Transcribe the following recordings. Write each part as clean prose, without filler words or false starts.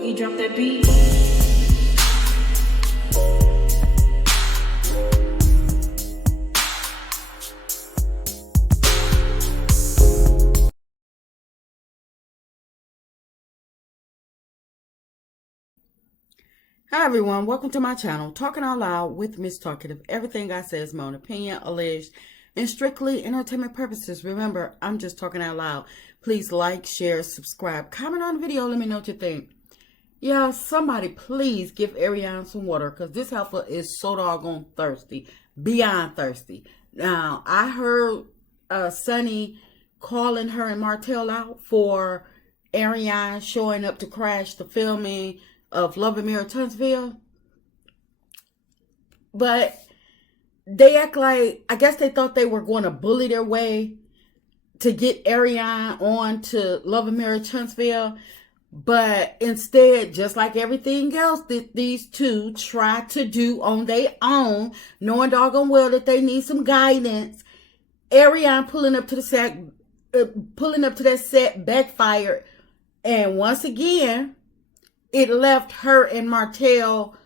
Boogie, drop that beat. Hi everyone, welcome to my channel, Talking Out Loud with Miss Talkative. Everything I say is my own opinion, alleged, and strictly entertainment purposes. Remember, I'm just talking out loud. Please like, share, subscribe, comment on the video, let me know what you think. Yeah, somebody please give Arionne some water, because this heifer is so doggone thirsty, beyond thirsty. Now, I heard Sonny calling her and Martell out for Arionne showing up to crash the filming of Lamh, Tuntsville, but they act like, I guess they thought they were going to bully their way to get Arionne on to Lamh, Tuntsville, but instead, just like everything else that these two try to do on their own, knowing doggone well that they need some guidance, Arionne pulling up to that set backfired, and once again, it left her and Martell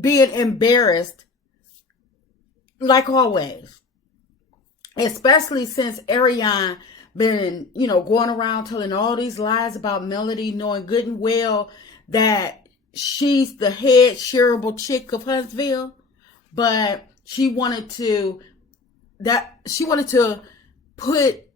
being embarrassed, like always. Especially since Arionne been, going around telling all these lies about Melody, knowing good and well that she's the head shareable chick of Huntsville. But she wanted to put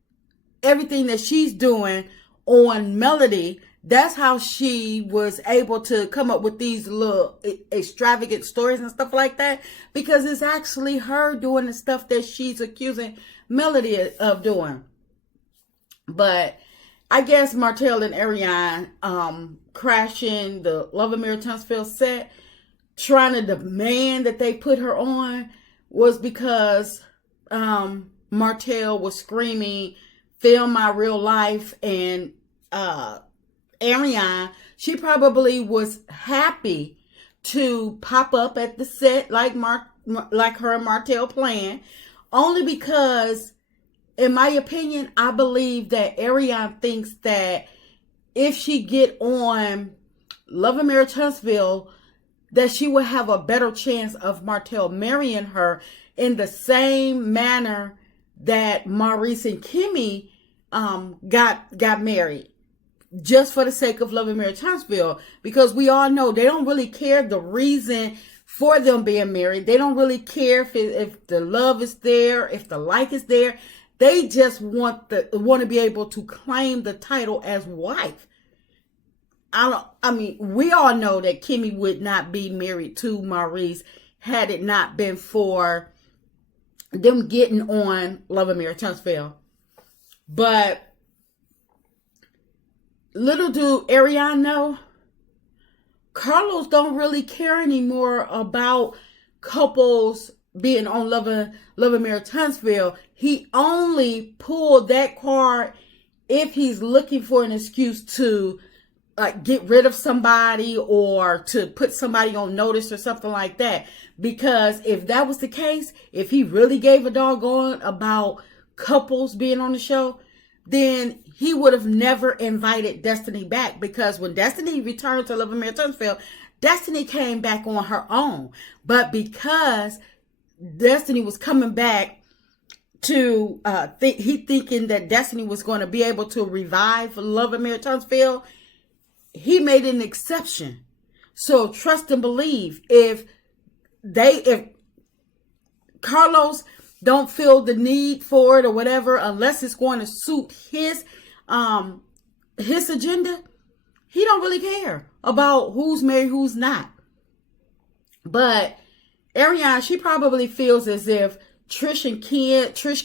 everything that she's doing on Melody. That's how she was able to come up with these little extravagant stories and stuff like that, because it's actually her doing the stuff that she's accusing Melody of doing. But I guess Martell and Arionne crashing the Lamh, Tuntsville set, trying to demand that they put her on, was because Martell was screaming, "Film my real life," and Arionne, she probably was happy to pop up at the set like her and Martell planned, only because, in my opinion, I believe that Arionne thinks that if she get on Lamh, Tuntsville, that she would have a better chance of Martell marrying her in the same manner that Maurice and Kimmy got married. Just for the sake of Lamh, Tuntsville, because we all know they don't really care the reason for them being married. They don't really care if the love is there, if the like is there. They just want to be able to claim the title as wife. We all know that Kimmy would not be married to Maurice had it not been for them getting on Lamh, Tuntsville. But little do Arionne know, Carlos don't really care anymore about couples being on Lamh, Tuntsville. He only pulled that card if he's looking for an excuse to get rid of somebody or to put somebody on notice or something like that. Because if that was the case, if he really gave a doggone about couples being on the show, then he would have never invited Destiny back, because when Destiny returned to Lamh, Tuntsville, Destiny came back on her own. But because Destiny was coming back to, thinking that Destiny was going to be able to revive Lamh, Tuntsville, he made an exception. So trust and believe, if Carlos don't feel the need for it or whatever, unless it's going to suit his agenda, he don't really care about who's married, who's not. But Arionne, she probably feels as if Trish,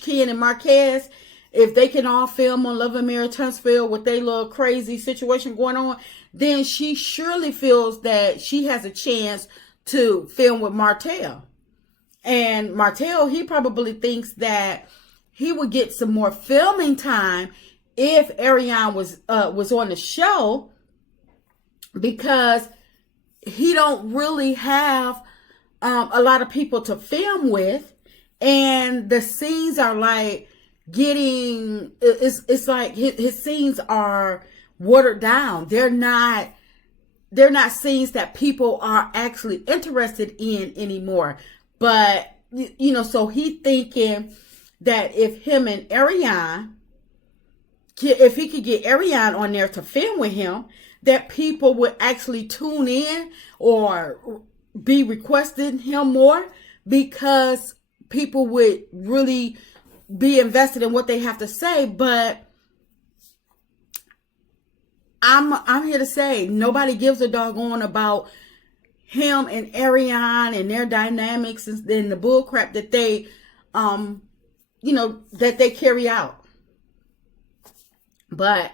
Ken, and Marquez, if they can all film on Lamh, Tuntsville with their little crazy situation going on, then she surely feels that she has a chance to film with Martell. And Martell, he probably thinks that he would get some more filming time if Arionne was on the show, because he don't really have a lot of people to film with, and the scenes are like it's like his scenes are watered down. They're not they're not scenes that people are actually interested in anymore. But, you know, so he thinking that if him and Arionne, if he could get Arionne on there to film with him, that people would actually tune in or be requesting him more, because people would really be invested in what they have to say. But I'm here to say nobody gives a doggone about him and Arionne and their dynamics and the bull crap that they that they carry out. But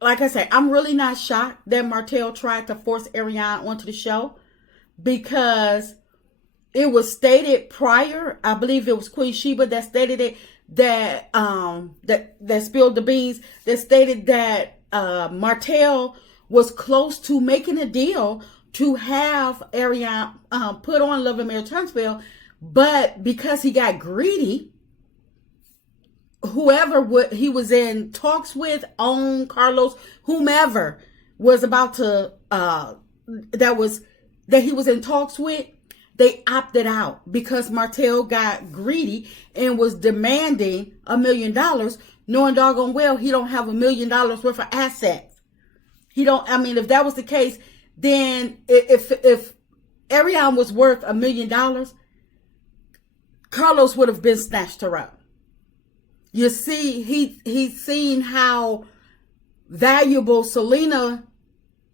like I said, I'm really not shocked that Martell tried to force Arionne onto the show, because it was stated prior, I believe it was Queen Sheba that stated it, that that spilled the beans, that stated that Martell was close to making a deal to have Arionne put on Love and Marriage Huntsville, but because he got greedy, whoever he was in talks with, on Carlos, whomever was about to that he was in talks with, they opted out because Martell got greedy and was demanding $1 million, knowing doggone well he don't have $1 million worth of assets. He don't. I mean, if that was the case, then if Arionne was worth $1 million, Carlos would have been snatched her up. You see, he's seen how valuable Selena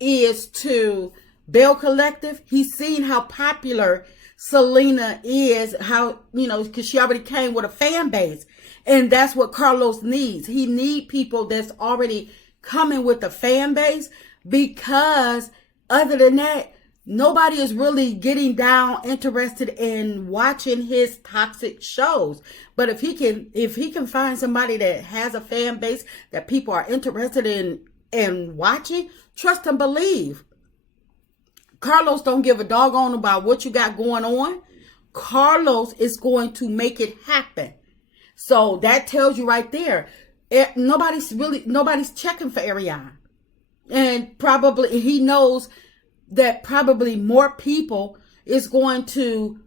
is to Bell Collective. He's seen how popular Selena is, how, because she already came with a fan base. And that's what Carlos needs. He needs people that's already coming with a fan base, because other than that, nobody is really getting down interested in watching his toxic shows. But if he can find somebody that has a fan base that people are interested in watching, trust and believe. Carlos don't give a doggone about what you got going on. Carlos is going to make it happen. So that tells you right there, nobody's checking for Arionne. And probably he knows that probably more people is going to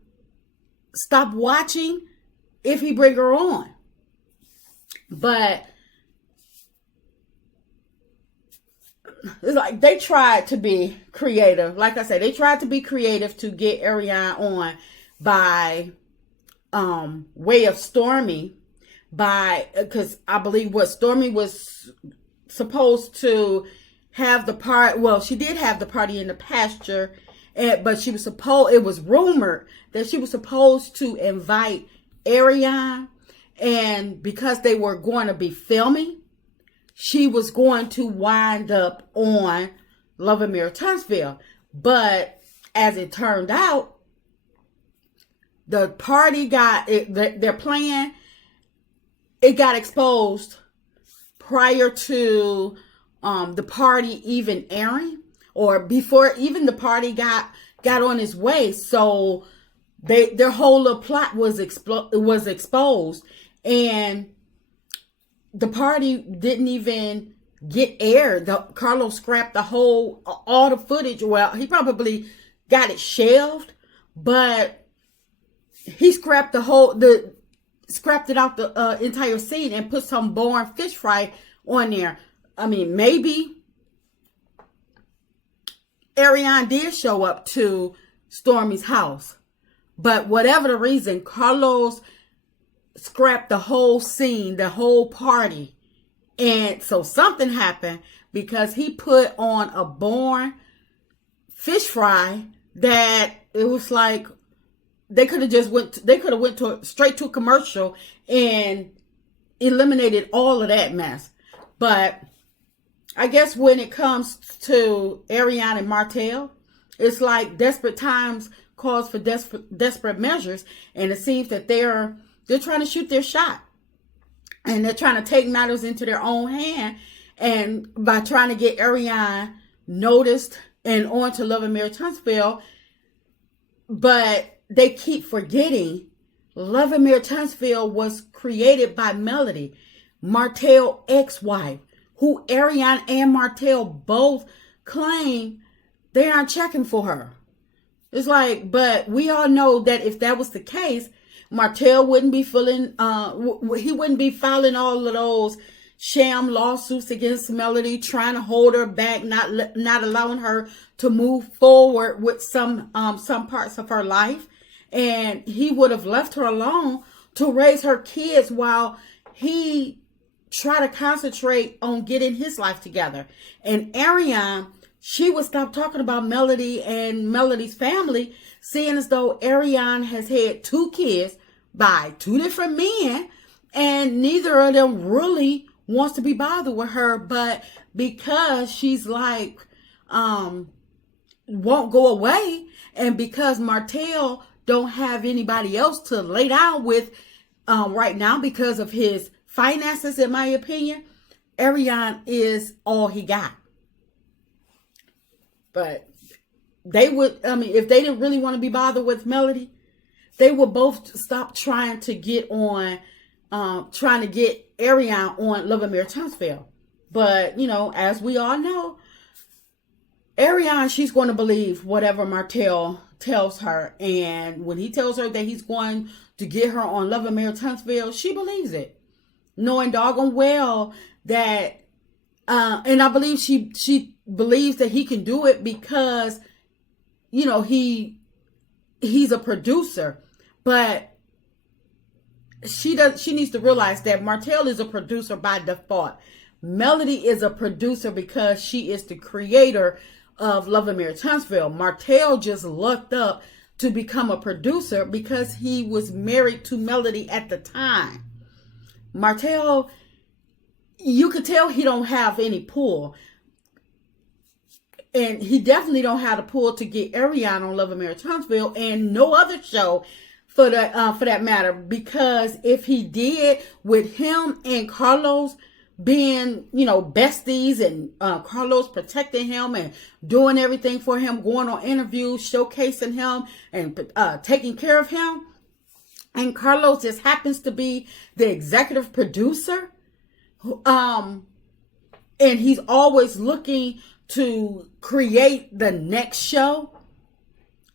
stop watching if he bring her on. But it's like they tried to be creative. Like I said, they tried to be creative to get Arionne on by way of Stormy, because I believe what Stormy was supposed to have the part. Well, she did have the party in the pasture, but it was rumored that she was supposed to invite Arionne, and because they were going to be filming, she was going to wind up on Love and Marriage Huntsville. But as it turned out, the party their plan, it got exposed prior to the party even airing, or before even the party got on its way. So their whole little plot was exposed, and the party didn't even get aired. Carlos scrapped all the footage. Well, he probably got it shelved, but he scrapped scrapped it out the entire scene and put some boring fish fry on there. I mean, maybe Arionne did show up to Stormy's house, but whatever the reason, Carlos scrapped the whole scene, the whole party. And so something happened, because he put on a boring fish fry that it was like they could have went straight to a commercial and eliminated all of that mess. But I guess when it comes to Arionne and Martell, it's like desperate times calls for desperate measures, and it seems that they're trying to shoot their shot, and they're trying to take matters into their own hand, and by trying to get Arionne noticed and on to Love and Marriage Huntsville. But they keep forgetting Love and Marriage Huntsville was created by Melody, Martell's ex-wife, who Arionne and Martell both claim They aren't checking for her. It's like, but we all know that if that was the case, Martell wouldn't be he wouldn't be filing all of those sham lawsuits against Melody, trying to hold her back, not allowing her to move forward with some parts of her life. And he would have left her alone to raise her kids while he tried to concentrate on getting his life together. And Arionne, she would stop talking about Melody and Melody's family, seeing as though Arionne has had 2 kids by 2 different men, and neither of them really wants to be bothered with her. But because she's like, won't go away, and because Martell don't have anybody else to lay down with right now because of his finances, in my opinion, Arionne is all he got. But they would, if they didn't really want to be bothered with Melody, they would both stop trying to get Arionne on Love and Marriage Huntsville. But, as we all know, Arionne, she's going to believe whatever Martell tells her. And when he tells her that he's going to get her on Love and Marriage Huntsville, she believes it. Knowing doggone well that, and I believe she believes that he can do it because, he's a producer. But she needs to realize that Martell is a producer by default. Melody is a producer because she is the creator of Love and Marriage Huntsville. Martell just lucked up to become a producer because he was married to Melody at the time. Martell, you could tell he don't have any pull. And he definitely don't have the pull to get Arionne on Love and Marriage Huntsville and no other show for that matter. Because if he did, with him and Carlos being, besties, and Carlos protecting him and doing everything for him, going on interviews, showcasing him and taking care of him, and Carlos just happens to be the executive producer, and he's always looking to create the next show,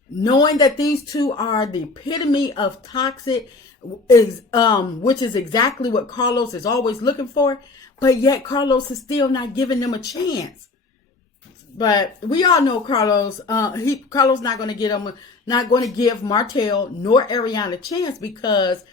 knowing that these two are the epitome of toxic, which is exactly what Carlos is always looking for, but yet Carlos is still not giving them a chance. But we all know Carlos not going to give Martell nor Arionne a chance, because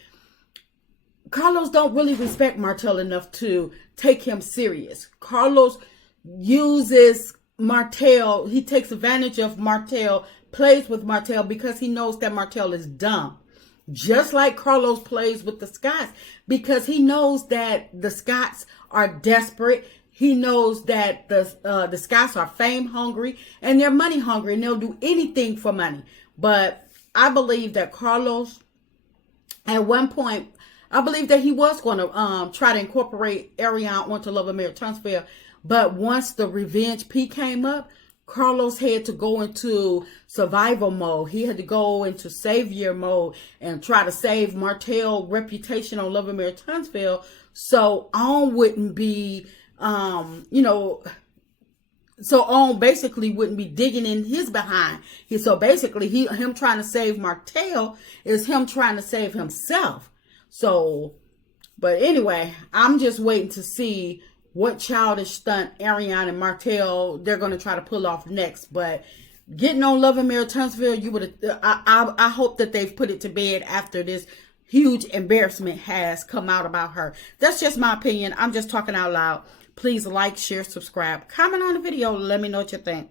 Carlos don't really respect Martell enough to take him serious. Carlos uses Martell. He takes advantage of Martell, plays with Martell because he knows that Martell is dumb. Just like Carlos plays with the Scotts because he knows that the Scotts are desperate. He knows that the Scotts are fame hungry and they're money hungry, and they'll do anything for money. But I believe that Carlos, at one point, I believe that he was going to try to incorporate Arionne onto Love and Marriage Huntsville. But once the Revenge P came up, Carlos had to go into survival mode. He had to go into savior mode and try to save Martell's reputation on Love and Marriage Huntsville, so On wouldn't be, so On basically wouldn't be digging in his behind. So basically, him trying to save Martell is him trying to save himself. So, but anyway, I'm just waiting to see what childish stunt Arionne and Martell they're going to try to pull off next. But getting on Love and Marriage Huntsville, I hope that they've put it to bed after this huge embarrassment has come out about her. That's just my opinion. I'm just talking out loud. Please like, share, subscribe, comment on the video. Let me know what you think.